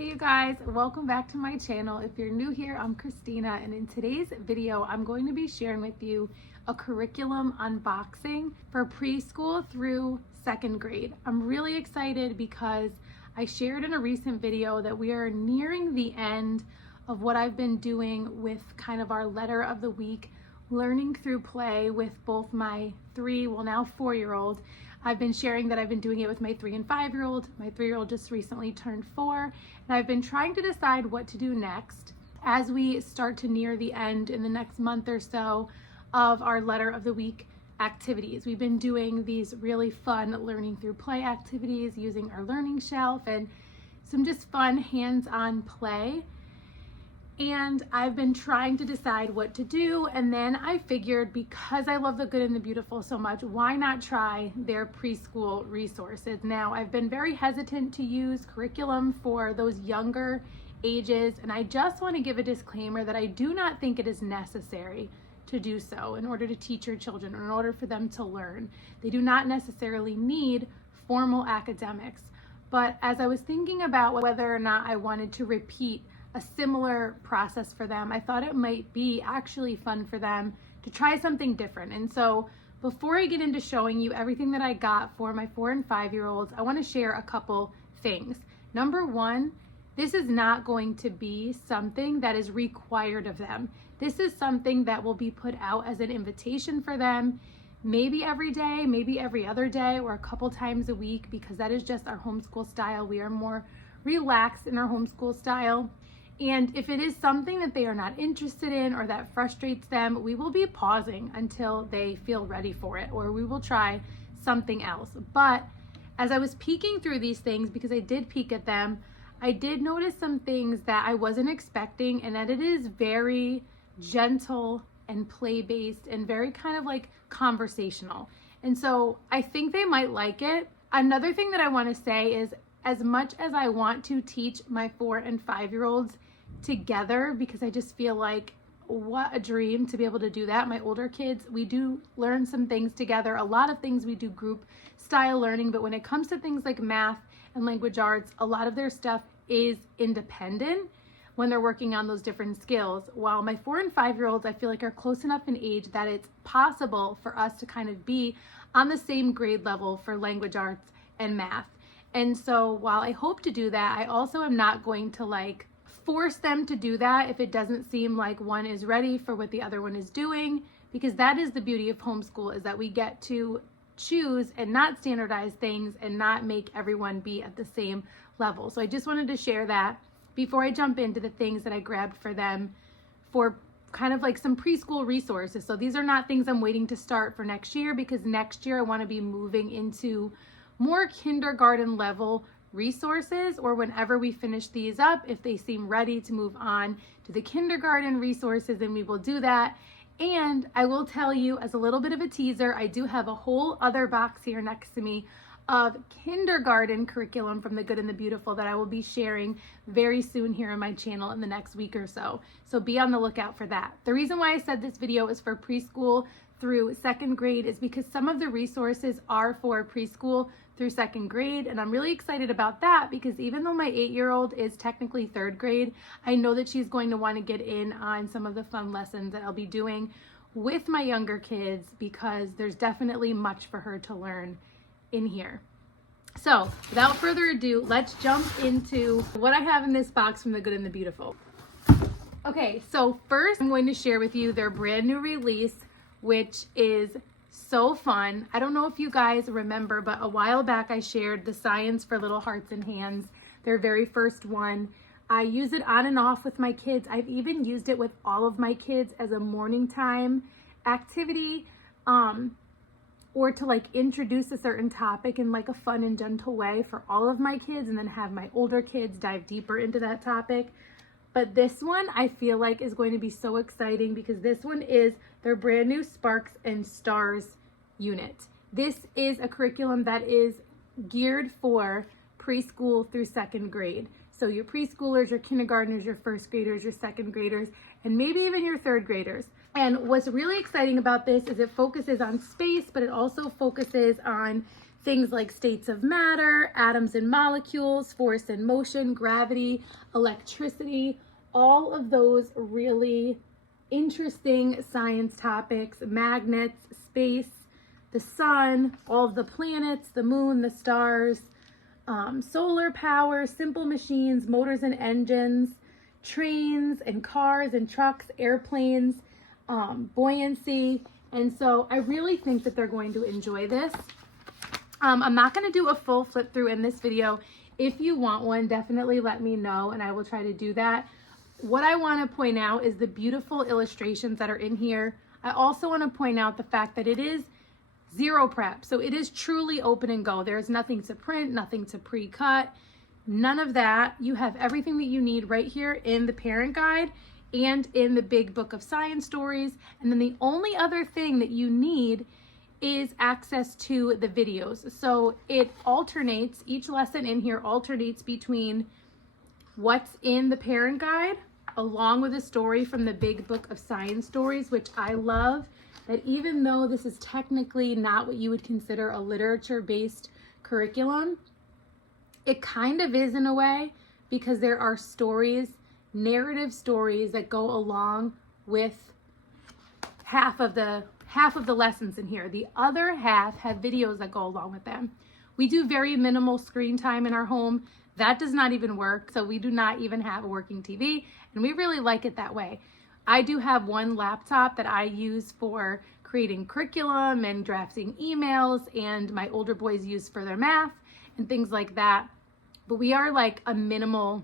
Hey you guys, welcome back to my channel. If you're new here, I'm Christina, and in today's video, I'm going to be sharing with you a curriculum unboxing for preschool through second grade. I'm really excited because I shared in a recent video that we are nearing the end of what I've been doing with kind of our letter of the week, learning through play with both my now 4-year-old. I've been sharing that I've been doing it with my 3 and 5-year-old. My 3-year-old just recently turned 4, and I've been trying to decide what to do next as we start to near the end in the next month or so of our letter of the week activities. We've been doing these really fun learning through play activities using our learning shelf and some just fun hands-on play. And I've been trying to decide what to do, and then I figured, because I love the good and the beautiful so much, why not try their preschool resources? Now, I've been very hesitant to use curriculum for those younger ages, and I just want to give a disclaimer that I do not think it is necessary to do so in order to teach your children, or in order for them to learn. They do not necessarily need formal academics. But as I was thinking about whether or not I wanted to repeat a similar process for them, I thought it might be actually fun for them to try something different. And so before I get into showing you everything that I got for my 4 and 5-year-olds, I want to share a couple things. Number one, this is not going to be something that is required of them. This is something that will be put out as an invitation for them, maybe every day, maybe every other day, or a couple times a week, because that is just our homeschool style. We are more relaxed in our homeschool style. And if it is something that they are not interested in or that frustrates them, we will be pausing until they feel ready for it, or we will try something else. But as I was peeking through these things, because I did peek at them, I did notice some things that I wasn't expecting, and that it is very gentle and play-based and very kind of like conversational. And so I think they might like it. Another thing that I want to say is, as much as I want to teach my 4 and 5-year-olds together, because I just feel like what a dream to be able to do that. My older kids, we do learn some things together. A lot of things we do group style learning, but when it comes to things like math and language arts, a lot of their stuff is independent when they're working on those different skills. While my 4 and 5-year-olds, I feel like, are close enough in age that it's possible for us to kind of be on the same grade level for language arts and math. And so while I hope to do that, I also am not going to force them to do that if it doesn't seem like one is ready for what the other one is doing, because that is the beauty of homeschool, is that we get to choose and not standardize things and not make everyone be at the same level. So I just wanted to share that before I jump into the things that I grabbed for them for kind of like some preschool resources. So these are not things I'm waiting to start for next year, because next year I want to be moving into more kindergarten level resources, or whenever we finish these up, if they seem ready to move on to the kindergarten resources, then we will do that. And I will tell you, as a little bit of a teaser, I do have a whole other box here next to me of kindergarten curriculum from the good and the beautiful that I will be sharing very soon here on my channel in the next week or so. So be on the lookout for that. The reason why I said this video is for preschool through second grade is because some of the resources are for preschool through second grade, and I'm really excited about that, because even though my 8-year-old is technically 3rd grade, I know that she's going to want to get in on some of the fun lessons that I'll be doing with my younger kids, because there's definitely much for her to learn in here. So without further ado, let's jump into what I have in this box from the good and the beautiful. Okay, so first I'm going to share with you their brand new release, which is so fun. I don't know if you guys remember, but a while back I shared the Science for Little Hearts and Hands, their very first one. I use it on and off with my kids. I've even used it with all of my kids as a morning time activity, or to introduce a certain topic in a fun and gentle way for all of my kids, and then have my older kids dive deeper into that topic. But this one I feel like is going to be so exciting, because this one is their brand new Sparks and Stars unit. This is a curriculum that is geared for preschool through second grade. So your preschoolers, your kindergartners, your 1st graders, your 2nd graders, and maybe even your 3rd graders. And what's really exciting about this is it focuses on space, but it also focuses on things like states of matter, atoms and molecules, force and motion, gravity, electricity, all of those really interesting science topics, magnets, space, the sun, all of the planets, the moon, the stars, solar power, simple machines, motors and engines, trains and cars and trucks, airplanes, buoyancy. And so I really think that they're going to enjoy this. I'm not going to do a full flip through in this video. If you want one, definitely let me know and I will try to do that. What I want to point out is the beautiful illustrations that are in here. I also want to point out the fact that it is zero prep. So it is truly open and go. There's nothing to print, nothing to pre-cut, none of that. You have everything that you need right here in the parent guide and in the big book of science stories. And then the only other thing that you need is access to the videos. So it alternates, each lesson in here alternates between what's in the parent guide along with a story from the big book of science stories, which I love. That even though this is technically not what you would consider a literature-based curriculum, it kind of is in a way, because there are stories, narrative stories that go along with half of the lessons in here. The other half have videos that go along with them. We do very minimal screen time in our home. That does not even work. So we do not even have a working TV, and we really like it that way. I do have one laptop that I use for creating curriculum and drafting emails, and my older boys use for their math and things like that. But we are like a minimal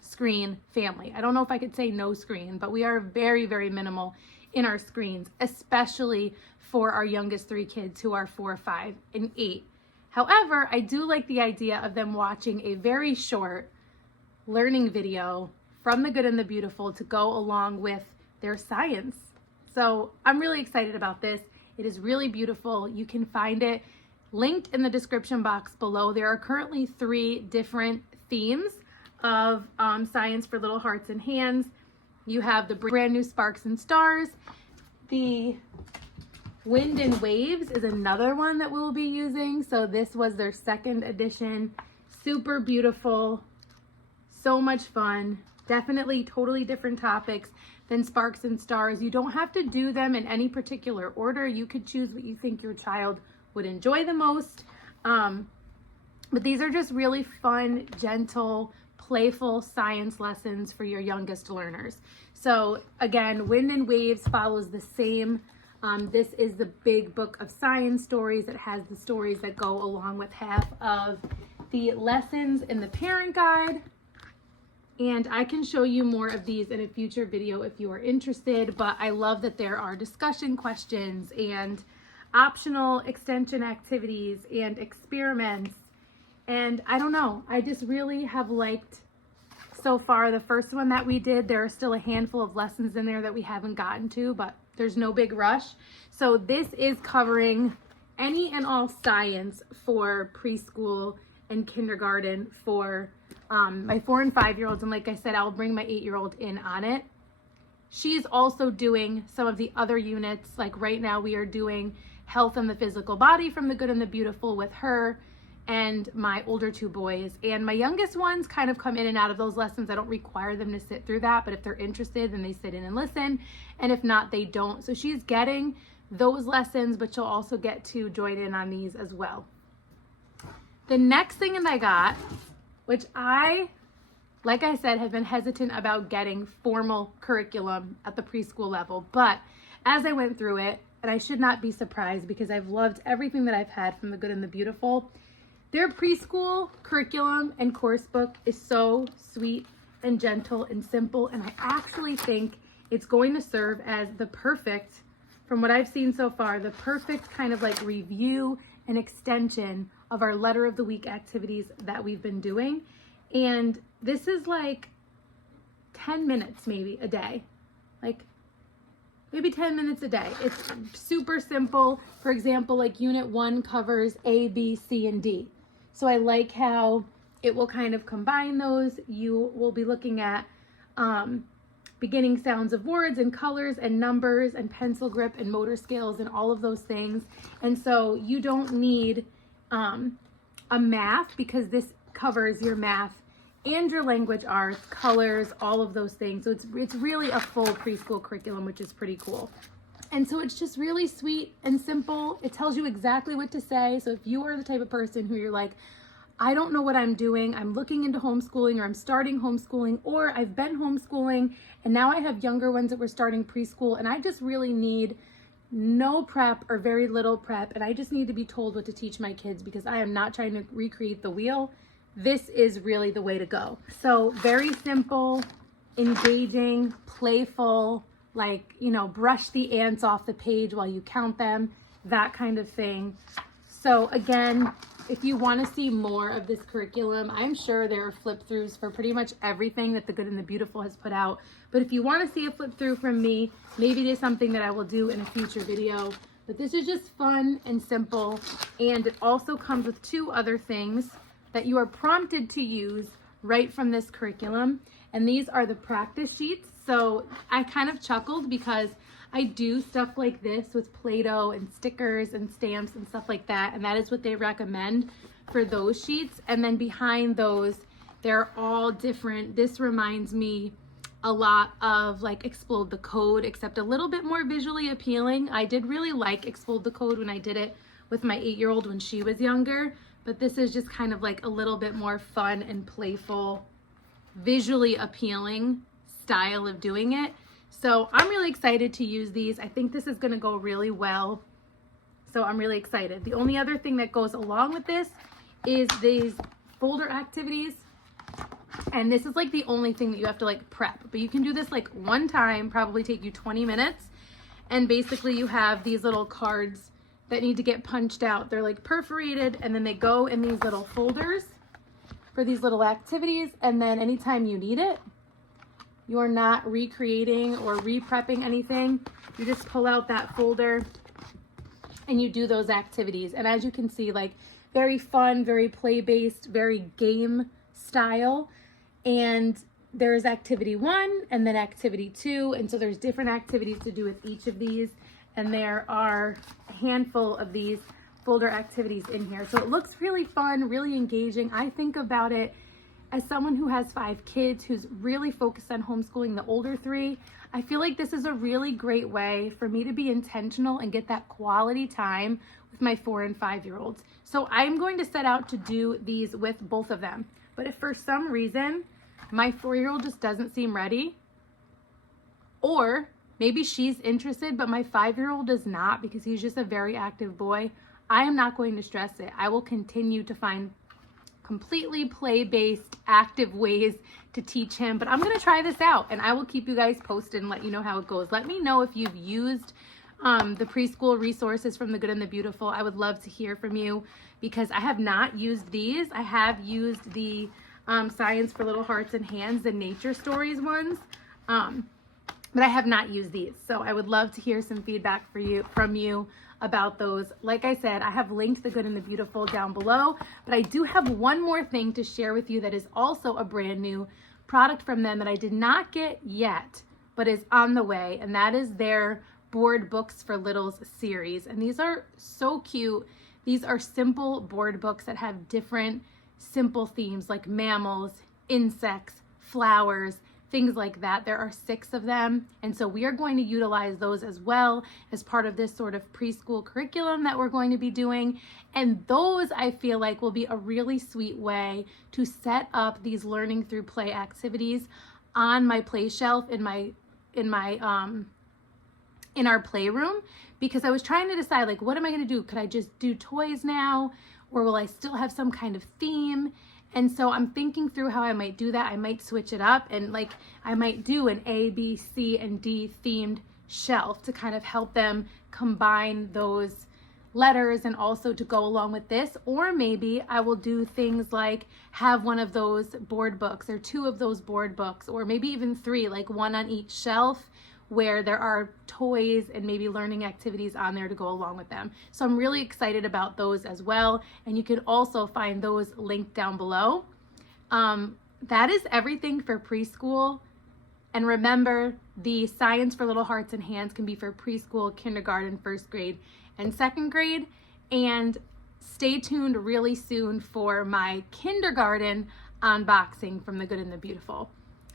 screen family. I don't know if I could say no screen, but we are very, very minimal in our screens, especially for our youngest 3 kids who are 4, 5, and 8. However, I do like the idea of them watching a very short learning video from the good and the beautiful to go along with their science. So I'm really excited about this. It is really beautiful. You can find it linked in the description box below. There are currently 3 different themes of science for little hearts and hands. You have the brand new Sparks and Stars. The Wind and Waves is another one that we'll be using. So this was their 2nd edition. Super beautiful, so much fun. Definitely totally different topics than Sparks and Stars. You don't have to do them in any particular order. You could choose what you think your child would enjoy the most. But these are just really fun, gentle, playful science lessons for your youngest learners. So again, Wind and Waves follows the same. This is the big book of science stories. It has the stories that go along with half of the lessons in the parent guide. And I can show you more of these in a future video if you are interested, but I love that there are discussion questions and optional extension activities and experiments. And I don't know, I just really have liked so far the first one that we did. There are still a handful of lessons in there that we haven't gotten to, but there's no big rush. So this is covering any and all science for preschool and kindergarten for my 4 and 5-year-olds. And like I said, I'll bring my 8-year-old in on it. She's also doing some of the other units. Like right now we are doing health and the physical body from the good and the beautiful with her and my older 2 boys. And my youngest ones kind of come in and out of those lessons. I don't require them to sit through that, but if they're interested, then they sit in and listen. And if not, they don't. So she's getting those lessons, but she'll also get to join in on these as well. The next thing that I got, which I, like I said, have been hesitant about getting formal curriculum at the preschool level. But as I went through it, and I should not be surprised because I've loved everything that I've had from the good and the beautiful, their preschool curriculum and course book is so sweet and gentle and simple. And I actually think it's going to serve as the perfect, from what I've seen so far, the perfect kind of like review and extension of our letter of the week activities that we've been doing. And this is like 10 minutes maybe a day, like maybe 10 minutes a day. It's super simple. For example, like unit 1 covers A, B, C, and D. So I like how it will kind of combine those. You will be looking at beginning sounds of words and colors and numbers and pencil grip and motor skills and all of those things. And so you don't need a math, because this covers your math and your language arts, colors, all of those things. So it's really a full preschool curriculum, which is pretty cool. And so it's just really sweet and simple. It tells you exactly what to say. So if you are the type of person who you're like, I don't know what I'm doing, I'm looking into homeschooling, or I'm starting homeschooling, or I've been homeschooling and now I have younger ones that were starting preschool, and I just really need no prep or very little prep, and I just need to be told what to teach my kids because I am not trying to recreate the wheel. This is really the way to go. So very simple, engaging, playful, like, you know, brush the ants off the page while you count them, that kind of thing. So again, if you want to see more of this curriculum, I'm sure there are flip throughs for pretty much everything that The Good and the Beautiful has put out. But if you want to see a flip through from me, maybe it is something that I will do in a future video. But this is just fun and simple. And it also comes with two other things that you are prompted to use right from this curriculum. And these are the practice sheets. So I kind of chuckled because I do stuff like this with Play-Doh and stickers and stamps and stuff like that. And that is what they recommend for those sheets. And then behind those, they're all different. This reminds me a lot of like Explode the Code, except a little bit more visually appealing. I did really like Explode the Code when I did it with my 8-year-old when she was younger. But this is just kind of like a little bit more fun and playful, visually appealing style of doing it. So I'm really excited to use these. I think this is going to go really well. So I'm really excited. The only other thing that goes along with this is these folder activities. And this is like the only thing that you have to like prep. But you can do this like one time, probably take you 20 minutes. And basically you have these little cards that need to get punched out. They're like perforated, and then they go in these little folders for these little activities. And then anytime you need it, you're not recreating or re-prepping anything. You just pull out that folder and you do those activities. And as you can see, like very fun, very play-based, very game style. And there's activity 1 and then activity 2. And so there's different activities to do with each of these. And there are a handful of these folder activities in here. So it looks really fun, really engaging. I think about it as someone who has 5 kids, who's really focused on homeschooling the older 3. I feel like this is a really great way for me to be intentional and get that quality time with my 4 and 5-year-olds. So I'm going to set out to do these with both of them. But if for some reason my 4-year-old just doesn't seem ready, or maybe she's interested, but my 5-year-old is not because he's just a very active boy, I am not going to stress it. I will continue to find completely play-based, active ways to teach him. But I'm going to try this out, and I will keep you guys posted and let you know how it goes. Let me know if you've used the preschool resources from The Good and the Beautiful. I would love to hear from you because I have not used these. I have used the Science for Little Hearts and Hands, the nature stories ones. But I have not used these. So I would love to hear some feedback from you about those. Like I said, I have linked The Good and the Beautiful down below, but I do have one more thing to share with you that is also a brand new product from them that I did not get yet, but is on the way. And that is their Board Books for Littles series. And these are so cute. These are simple board books that have different simple themes like mammals, insects, flowers, things like that. There are 6 of them. And so we are going to utilize those as well as part of this sort of preschool curriculum that we're going to be doing. And those I feel like will be a really sweet way to set up these learning through play activities on my play shelf in our playroom, because I was trying to decide, like, what am I going to do? Could I just do toys now, or will I still have some kind of theme? And so I'm thinking through how I might do that. I might switch it up, and like I might do an A, B, C, and D themed shelf to kind of help them combine those letters and also to go along with this. Or maybe I will do things like have one of those board books or 2 of those board books, or maybe even 3, like one on each shelf, where there are toys and maybe learning activities on there to go along with them. So I'm really excited about those as well. And you can also find those linked down below. That is everything for preschool. And remember, the Science for Little Hearts and Hands can be for preschool, kindergarten, 1st grade, and 2nd grade. And stay tuned really soon for my kindergarten unboxing from The Good and the Beautiful.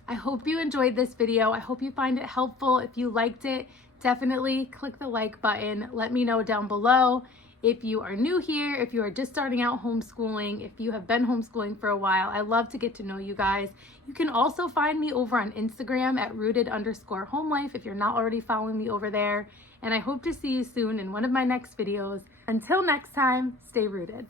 I hope you enjoyed this video. I hope you find it helpful. If you liked it, definitely click the like button. Let me know down below if you are new here, if you are just starting out homeschooling, if you have been homeschooling for a while. I love to get to know you guys. You can also find me over on Instagram at rooted_homelife if you're not already following me over there. And I hope to see you soon in one of my next videos. Until next time, stay rooted.